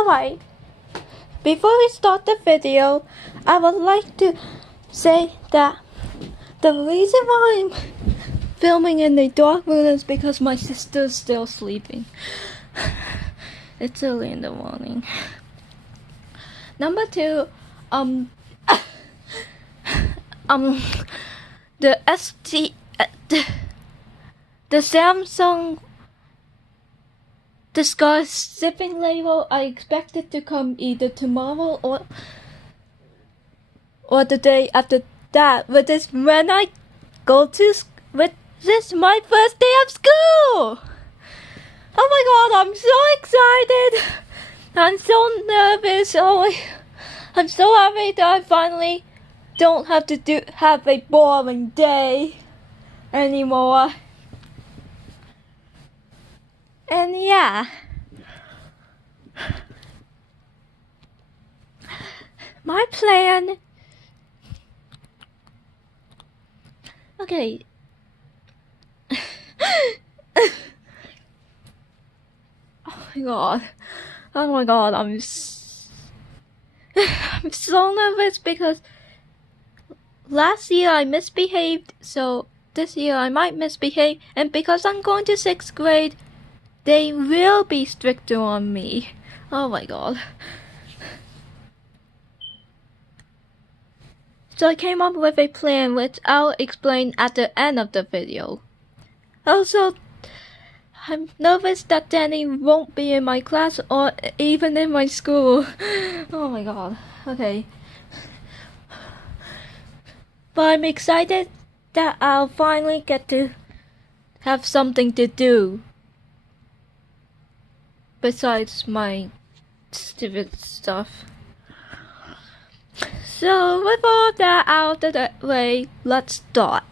Alright, before we start the video, I would like to say that the reason why I'm filming in the dark room is because my sister's still sleeping. It's early in the morning. Number two, the Samsung Disguise shipping label, I expect it to come either tomorrow or the day after that. But this when I go to with this my first day of school. Oh my god, I'm so excited. I'm so nervous. I'm so happy that I finally don't have to have a boring day anymore. And yeah, my plan. Okay. Oh my god, I'm so nervous because last year I misbehaved, so this year I might misbehave, and because I'm going to 6th grade, they will be stricter on me. Oh my god. So I came up with a plan which I'll explain at the end of the video. Also, I'm nervous that Danny won't be in my class or even in my school. Oh my god. Okay. But I'm excited that I'll finally get to have something to do besides my stupid stuff. So with all that out of the way, let's start.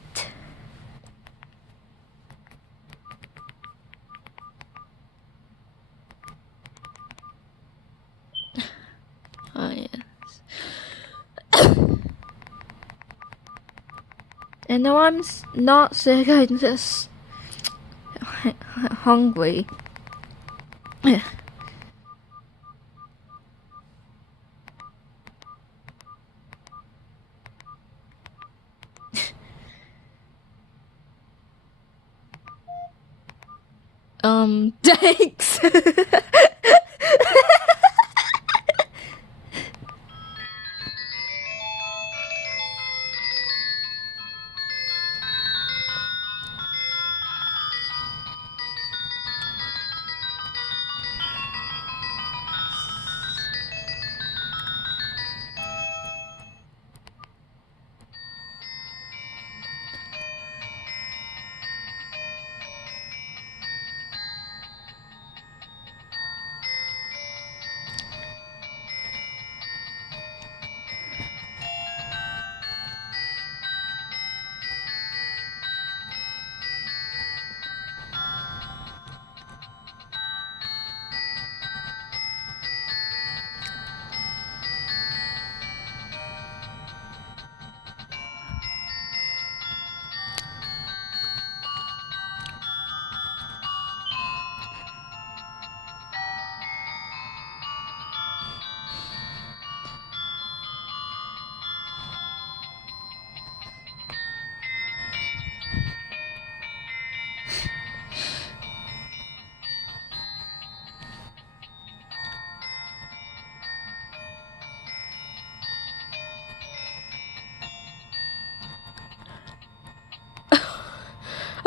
Oh yes. And no, I'm not sick, I'm just hungry. Thanks.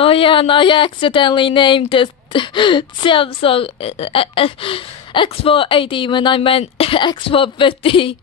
Oh yeah, and I accidentally named this Samsung X480 when I meant X450.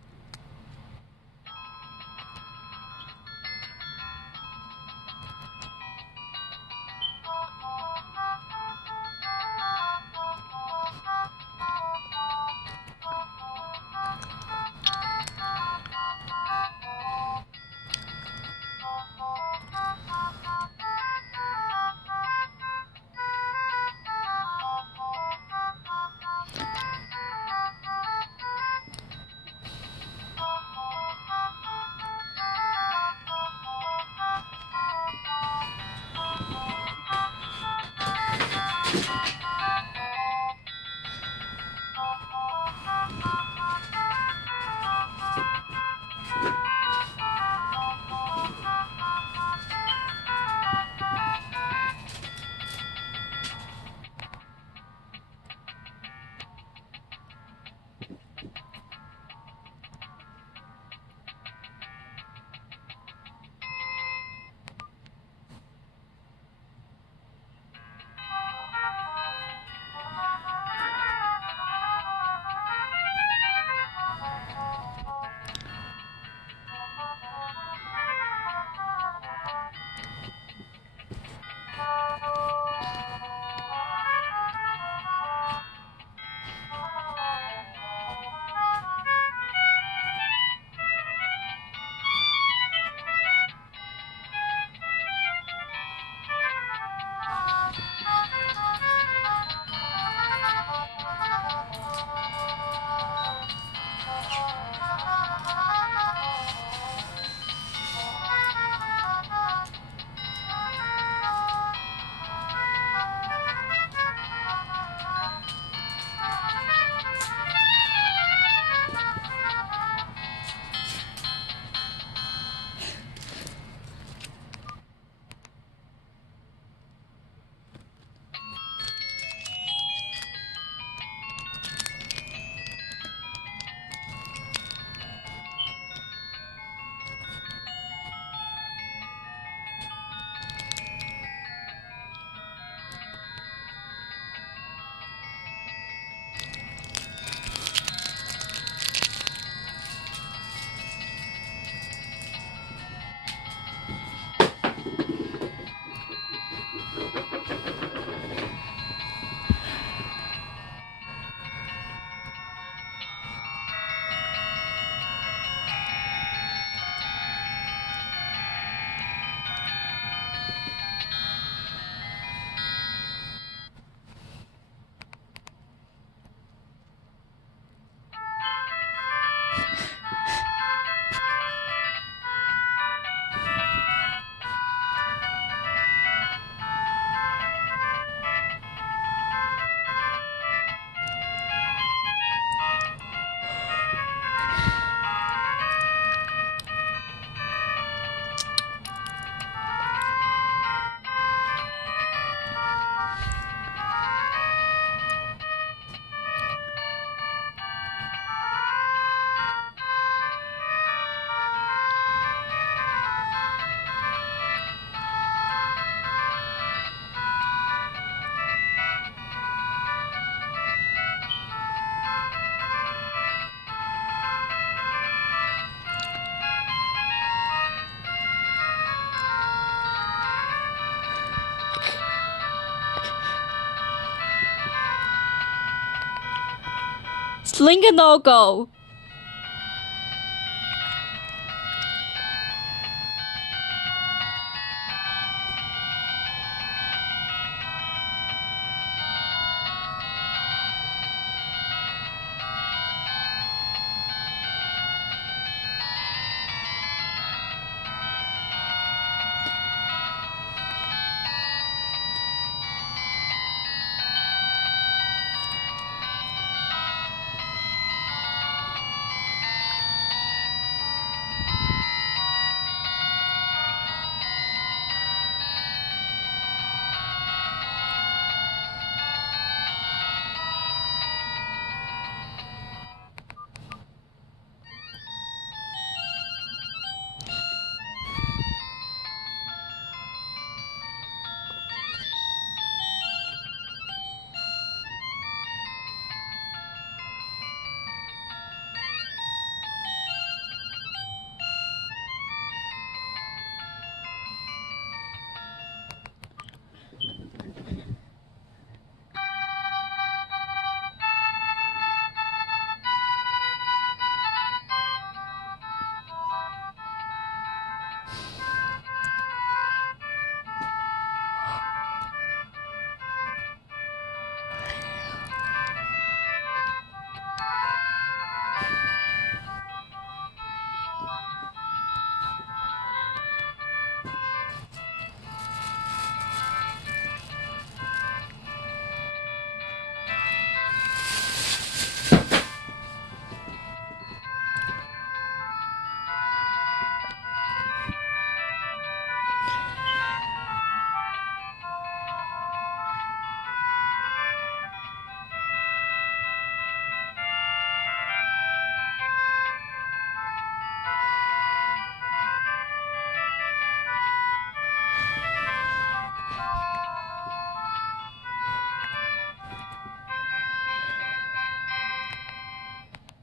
Sling a no-go.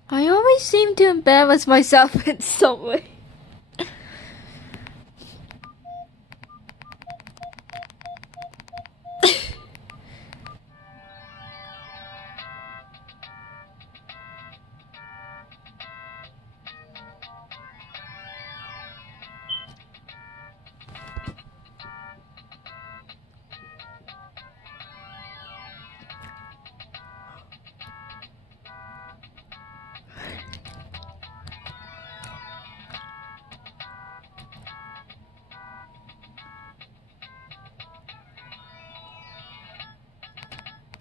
I always seem to embarrass myself in some way.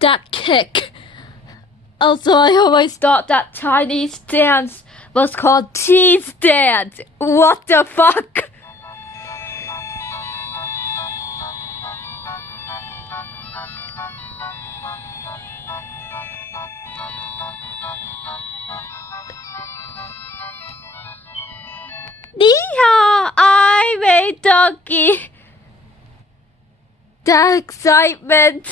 That kick. Also, I always thought that tiny stance was called cheese dance. What the fuck? Yeehaw! I'm a donkey. That excitement.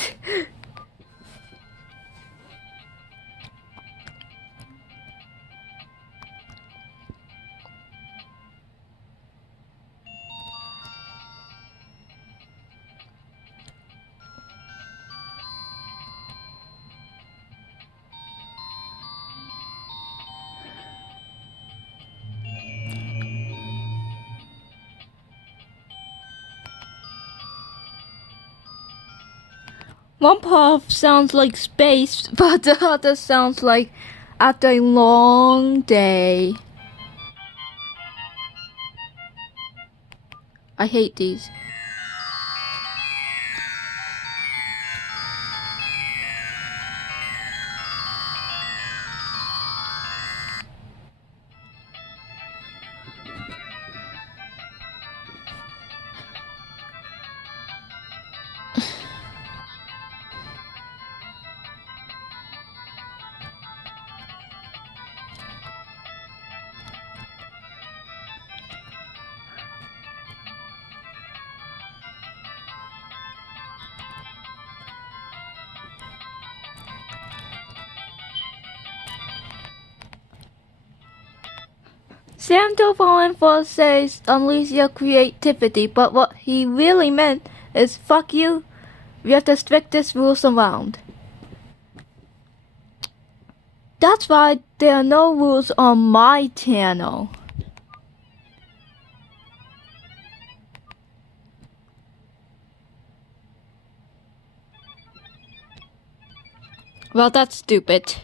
One part sounds like space, but the other sounds like after a long day. I hate these. Sam Topo says unleash your creativity, but what he really meant is fuck you. We have the strictest rules around. That's why there are no rules on my channel. Well, that's stupid.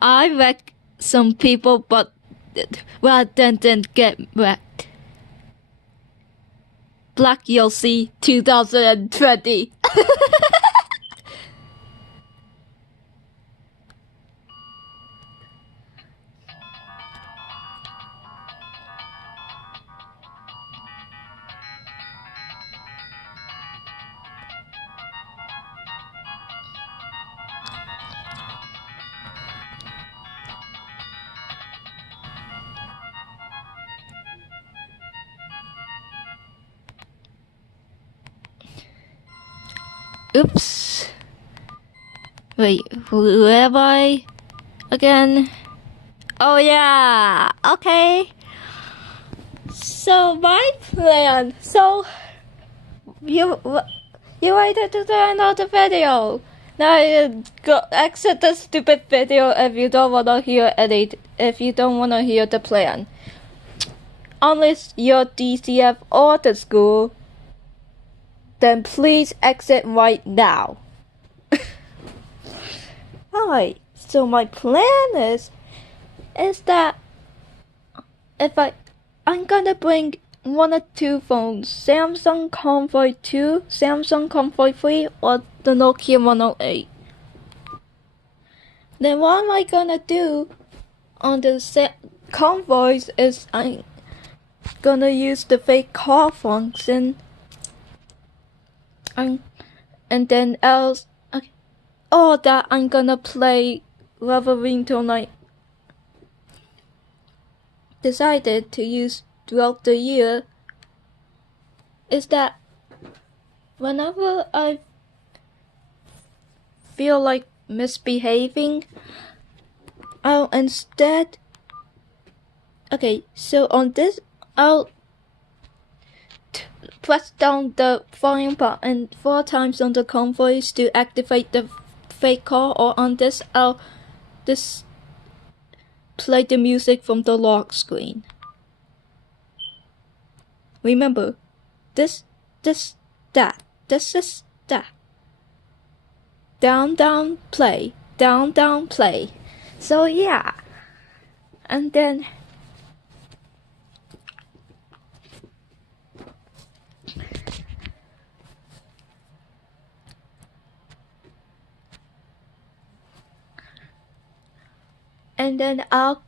I wreck some people, but well, then get wrecked. Black Yossi 2020. Oops. Wait, where am I again? Oh yeah, okay. So my plan. So you waited to the end of the video. Now you go exit the stupid video if you don't wanna hear if you don't wanna hear the plan. Unless you're DCF or the school, then please exit right now. Alright, so my plan is that if I'm gonna bring one or two phones, Samsung Convoy 2, Samsung Convoy 3, or the Nokia 108. Then what am I gonna do on the Convoys is I'm gonna use the fake call function, and then else, or that I'm gonna play whatever ringtone I decided to use throughout the year. Is that whenever I feel like misbehaving, I'll instead, so on this, I'll press down the volume button 4 times on the convoys to activate the fake call, or on this, I'll just play the music from the lock screen. Remember, this is that. Down, down, play. Down, down, play. So yeah. And then I'll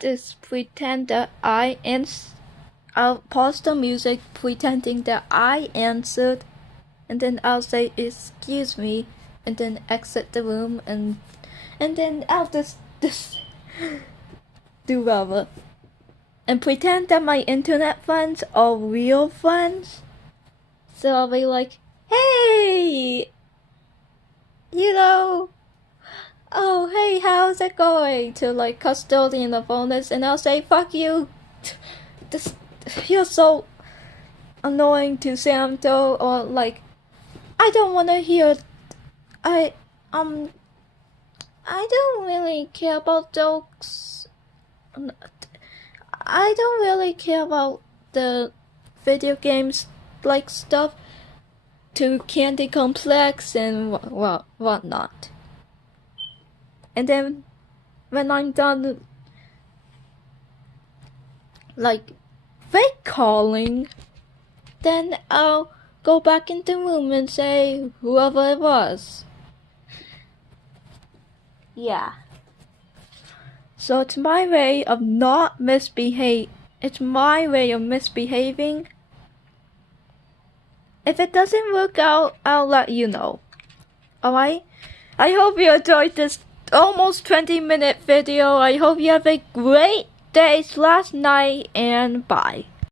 just pretend that I'll pause the music pretending that I answered, and then I'll say excuse me, and then exit the room, and then I'll just do whatever and pretend that my internet friends are real friends. So I'll be like, hey, oh hey, how's it going, to like custodian of owners, and I'll say fuck you. This, you're so annoying to Sam though, or like I don't wanna hear I don't really care about jokes. I don't really care about the video games like stuff to Candy Complex and whatnot. And then when I'm done like fake calling, then I'll go back in the room and say whoever it was. Yeah. So it's my way of not it's my way of misbehaving. If it doesn't work out, I'll let you know. Alright? I hope you enjoyed this almost 20-minute video. I hope you have a great day / night, and bye.